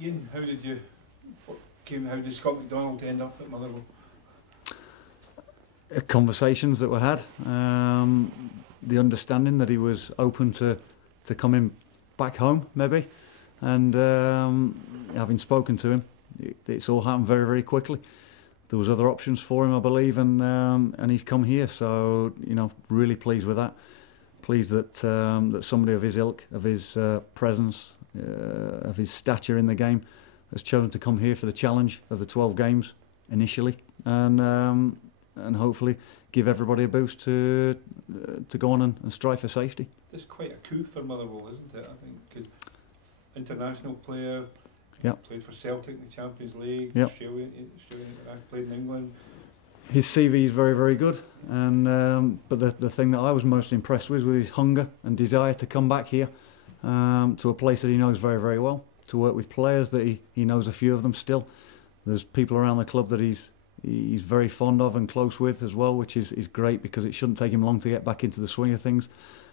Ian, how did Scott McDonald end up at Motherwell? Conversations that were had, the understanding that he was open to coming back home, maybe, and having spoken to him, it's all happened very, very quickly. There was other options for him, I believe, and he's come here. So really pleased with that. Pleased that that somebody of his ilk, of his presence, of his stature in the game, has chosen to come here for the challenge of the 12 games initially, and hopefully give everybody a boost to go on and strive for safety. It's quite a coup for Motherwell, isn't it? I think because international player, played for Celtic in the Champions League, Australian, played in England. His CV is very, very good, and but the thing that I was most impressed with was his hunger and desire to come back here to a place that he knows very, very well, to work with players that he knows a few of them still. There's people around the club that he's very fond of and close with as well, which is great, because it shouldn't take him long to get back into the swing of things.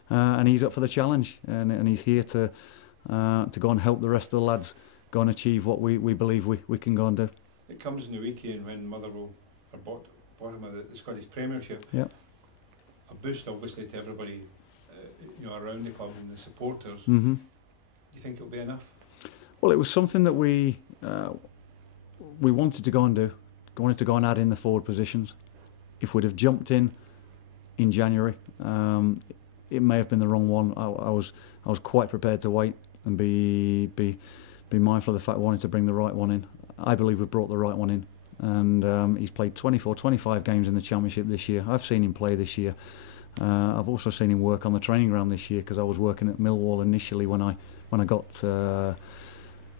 And he's up for the challenge, and he's here to go and help the rest of the lads go and achieve what we believe we can go and do. It comes in the weekend when Motherwell are bottom of the Scottish Premiership. Yep. A boost, obviously, to everybody around the club and the supporters. Mm-hmm. Do you think it'll be enough? Well, it was something that we wanted to go and do. Wanted to go and add in the forward positions. If we'd have jumped in January, it may have been the wrong one. I was quite prepared to wait and be mindful of the fact we wanted to bring the right one in. I believe we brought the right one in, and he's played 25 games in the Championship this year. I've seen him play this year. I've also seen him work on the training ground this year, because I was working at Millwall initially when I got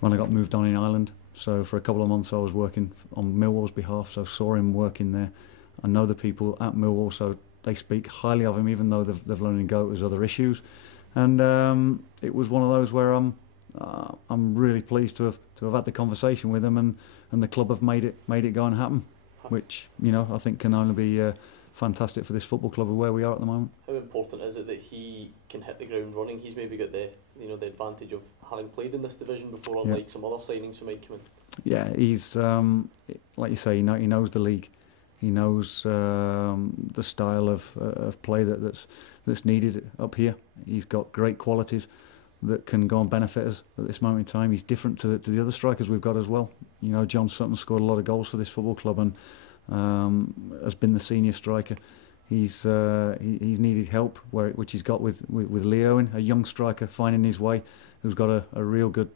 moved on in Ireland. So for a couple of months I was working on Millwall's behalf, so saw him working there. I know the people at Millwall, so they speak highly of him, even though they've let him go. There's other issues, and it was one of those where I'm really pleased to have had the conversation with him, and the club have made it go and happen, which I think can only be fantastic for this football club of where we are at the moment. How important is it that he can hit the ground running? He's maybe got the advantage of having played in this division before, unlike some other signings who might come in. Yeah, he's like you say, he knows the league. He knows the style of play that's needed up here. He's got great qualities that can go and benefit us at this moment in time. He's different to the other strikers we've got as well. John Sutton scored a lot of goals for this football club and has been the senior striker. He's needed help which he's got with Leo, a young striker finding his way, who's got a real good.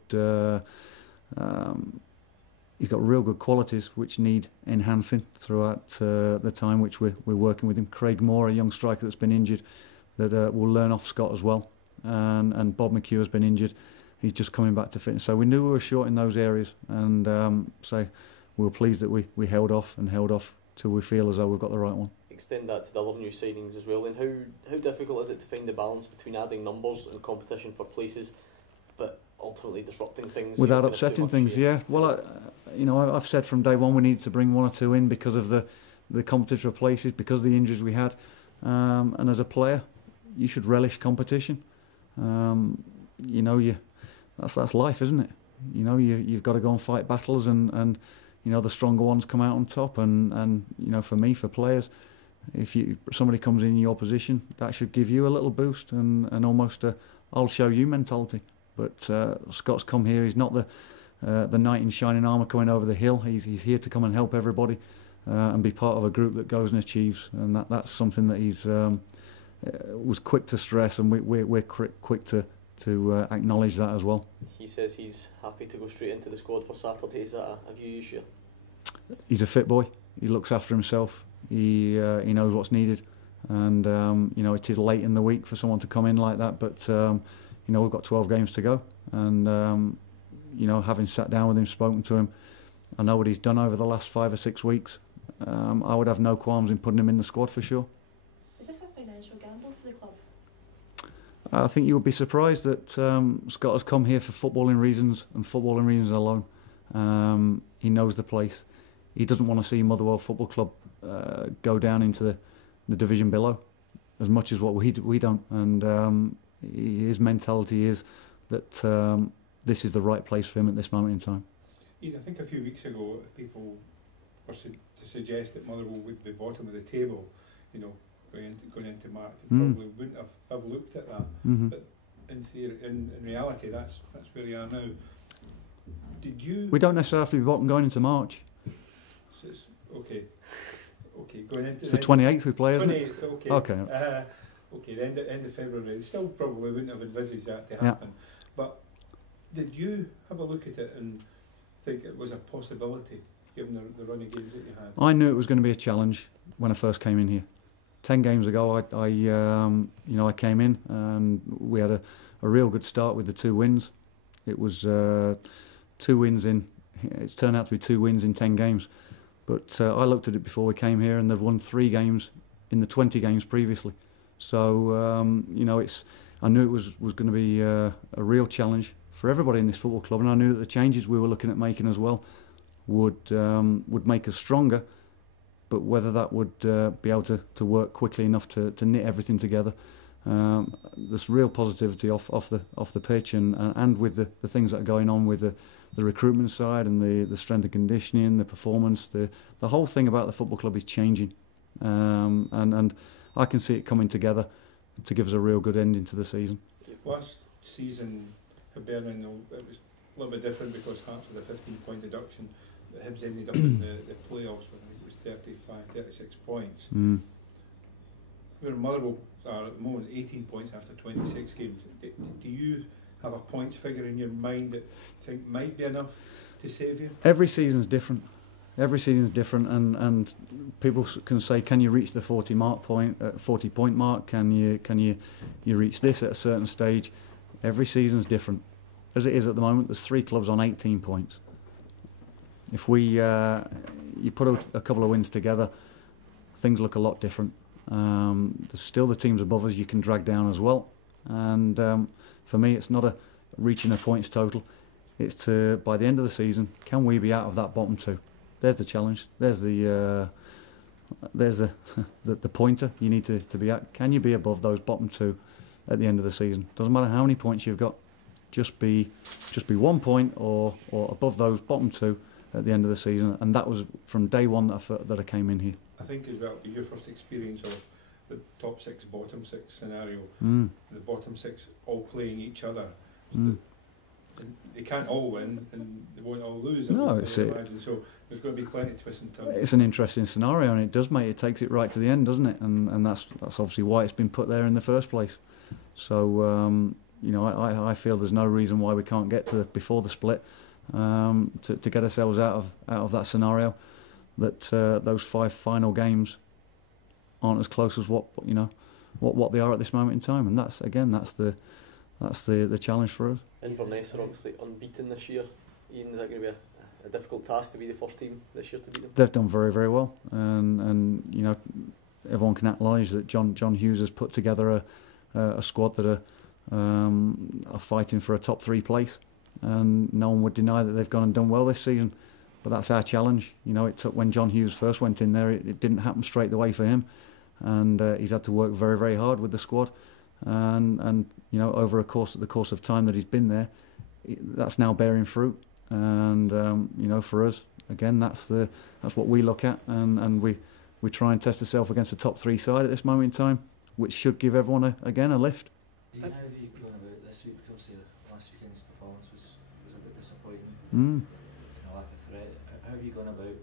He's got real good qualities which need enhancing throughout the time which we're working with him. Craig Moore, a young striker that's been injured, that will learn off Scott as well, and Bob McHugh has been injured. He's just coming back to fitness. So we knew we were short in those areas, and so we were pleased that we held off till we feel as though we've got the right one. Extend that to the other new signings as well. And how difficult is it to find the balance between adding numbers and competition for places, but ultimately disrupting things without upsetting things? Yeah. Well, I've said from day one we needed to bring one or two in because of the competition for places, because of the injuries we had, and as a player, you should relish competition. That's life, isn't it? You've got to go and fight battles, and the stronger ones come out on top. And for me, for players, if somebody comes in your position, that should give you a little boost and almost a I'll show you mentality. But Scott's come here. He's not the knight in shining armour coming over the hill. He's here to come and help everybody and be part of a group that goes and achieves. And that's something that he's was quick to stress, and we're quick to acknowledge that as well. He says he's happy to go straight into the squad for Saturday. Is that a view you share? He's a fit boy. He looks after himself. He knows what's needed, and it is late in the week for someone to come in like that. But we've got 12 games to go, and having sat down with him, spoken to him, I know what he's done over the last 5 or 6 weeks. I would have no qualms in putting him in the squad for sure. Is this a financial gamble for the club? I think you would be surprised that Scott has come here for footballing reasons and footballing reasons alone. He knows the place. He doesn't want to see Motherwell Football Club go down into the division below as much as what we don't. And his mentality is that this is the right place for him at this moment in time. Ian, I think a few weeks ago, if people were to suggest that Motherwell would be bottom of the table, you know, going into March, they probably wouldn't have looked at that. But in theory, in reality, that's where they are now. Did you? We don't necessarily have to be bottom going into March. So it's, okay, going into. It's the 28th we play, isn't it? 28th, okay. Okay. Okay, the end of February. They still probably wouldn't have envisaged that to happen. But did you have a look at it and think it was a possibility, given the run of games that you had? I knew it was going to be a challenge when I first came in here. 10 games ago, I came in and we had a real good start with the 2 wins. It was 2 wins in. It's turned out to be 2 wins in 10 games. But I looked at it before we came here, and they've won 3 games in the 20 games previously. So I knew it was going to be a real challenge for everybody in this football club, and I knew that the changes we were looking at making as well would make us stronger. But whether that would be able to work quickly enough to knit everything together, there's real positivity off the pitch, and with the things that are going on with the recruitment side and the strength and conditioning, the performance, the whole thing about the football club is changing, and I can see it coming together to give us a real good ending to the season. Last season, Hibernian, it was a little bit different because Hearts with a 15-point deduction. The Hibs ended up in the playoffs with, I think it was 36 points. Where Motherwell are at the moment, 18 points after 26 games. Do you have a points figure in your mind that you think might be enough to save you? Every season's different. And people can say, can you reach the 40 point mark? Can you reach this at a certain stage? Every season's different. As it is at the moment, there's 3 clubs on 18 points. If you put a couple of wins together, things look a lot different. There's still the teams above us you can drag down as well. And for me, it's not reaching a points total. It's to, by the end of the season, can we be out of that bottom 2? There's the challenge. There's the pointer you need to be at. Can you be above those bottom 2 at the end of the season? Doesn't matter how many points you've got. Just be 1 point or above those bottom 2 at the end of the season. And that was from day one that I came in here. I think as well, your first experience of the top 6, bottom 6 scenario, the bottom 6 all playing each other. They can't all win and they won't all lose. No, so there's going to be plenty of twists and turns. It's an interesting scenario, and it takes it right to the end, doesn't it? And that's obviously why it's been put there in the first place. So I feel there's no reason why we can't get to before the split to get ourselves out of that scenario. That those 5 final games aren't as close as what they are at this moment in time, and that's the challenge for us. Inverness are obviously unbeaten this year. Ian, is that going to be a difficult task to be the first team this year to beat them? They've done very, very well, and everyone can acknowledge that John Hughes has put together a squad that are fighting for a top 3 place, and no one would deny that they've gone and done well this season. But that's our challenge. It took, when John Hughes first went in there, it didn't happen straight away for him, and he's had to work very, very hard with the squad. And over the course of time that he's been there, that's now bearing fruit. And for us, again, that's what we look at, and we try and test ourselves against the top 3 side at this moment in time, which should give everyone a lift. How have you gone about this week? Because obviously last weekend's performance was a bit disappointing. Mm. Lack of threat. How have you gone about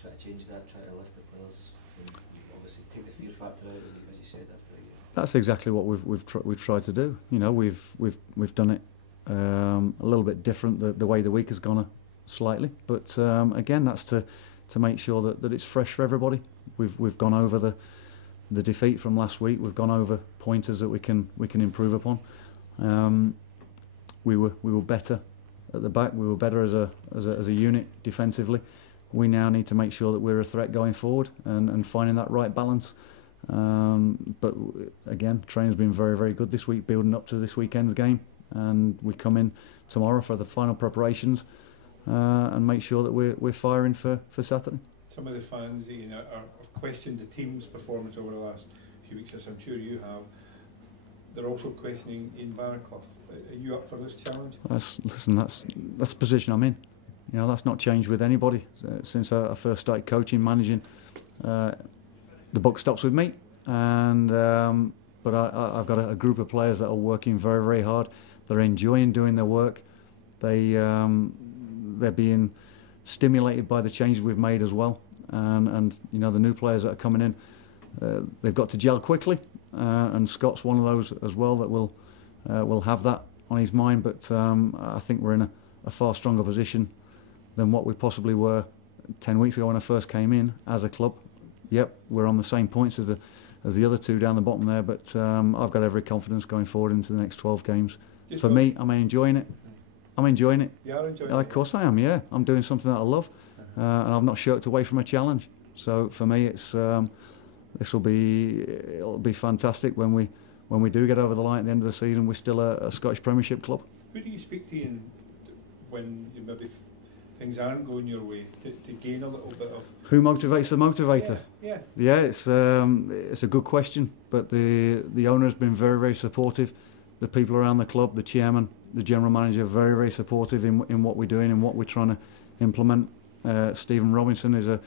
trying to change that, trying to lift the players? And you obviously take the fear factor out, as you said after. That's exactly what we've tried to do. We've done it a little bit different. The way the week has gone slightly, but again, that's to make sure that it's fresh for everybody. We've gone over the defeat from last week. We've gone over pointers that we can improve upon. We were better at the back. We were better as a unit defensively. We now need to make sure that we're a threat going forward and finding that right balance. But again, training's been very, very good this week, building up to this weekend's game, and we come in tomorrow for the final preparations and make sure that we're firing for Saturday. Some of the fans have questioned the team's performance over the last few weeks, as I'm sure you have. they're also questioning Ian Baraclough. Are you up for this challenge? That's the position I'm in. You know, that's not changed with anybody since I first started coaching, managing. The buck stops with me, and but I've got a group of players that are working very, very hard. They're enjoying doing their work. They're being stimulated by the changes we've made as well, and you know, the new players that are coming in, they've got to gel quickly, and Scott's one of those as well that will have that on his mind. But I think we're in a far stronger position than what we possibly were 10 weeks ago when I first came in as a club. Yep, we're on the same points as the other two down the bottom there, but I've got every confidence going forward into the next 12 games. For me, am I enjoying it? I'm enjoying it. You are enjoying it? Of course I am, yeah. I'm doing something that I love, and I've not shirked away from a challenge. So for me, it's it'll be fantastic when we do get over the line at the end of the season. We're still a Scottish Premiership club. Who do you speak to when you maybe things aren't going your way to gain a little bit of? Who motivates the motivator? Yeah. It's a good question, but the owner has been very, very supportive. The people around the club, the chairman, the general manager, are very, very supportive in what we're doing and what we're trying to implement. Stephen Robinson is a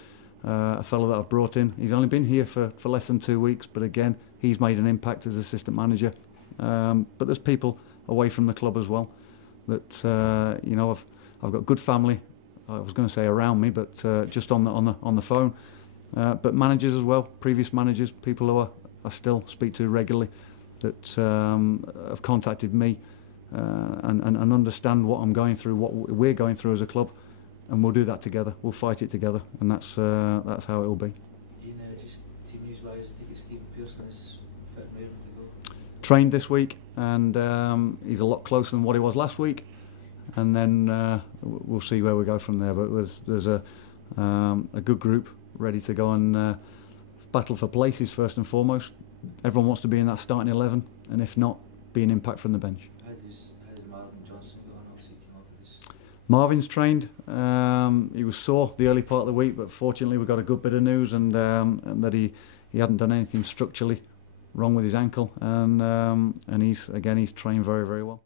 fellow that I've brought in. He's only been here for less than 2 weeks, but again, he's made an impact as assistant manager. But there's people away from the club as well that you know, I've got good family. I was going to say around me, but just on the phone. But managers as well, previous managers, people who I still speak to regularly, that have contacted me and understand what I'm going through, what we're going through as a club, and we'll do that together. We'll fight it together, and that's how it will be. Just team news wise, I think Stephen Pearson is fit and ready to go. Trained this week, and he's a lot closer than what he was last week. And then we'll see where we go from there. But there's a good group ready to go and battle for places first and foremost. Everyone wants to be in that starting 11, and if not, be an impact from the bench. How did Marvin Johnson go on? Obviously, he came up with this. Marvin's trained. He was sore the early part of the week, but fortunately we got a good bit of news, and that he hadn't done anything structurally wrong with his ankle, and he's trained very, very well.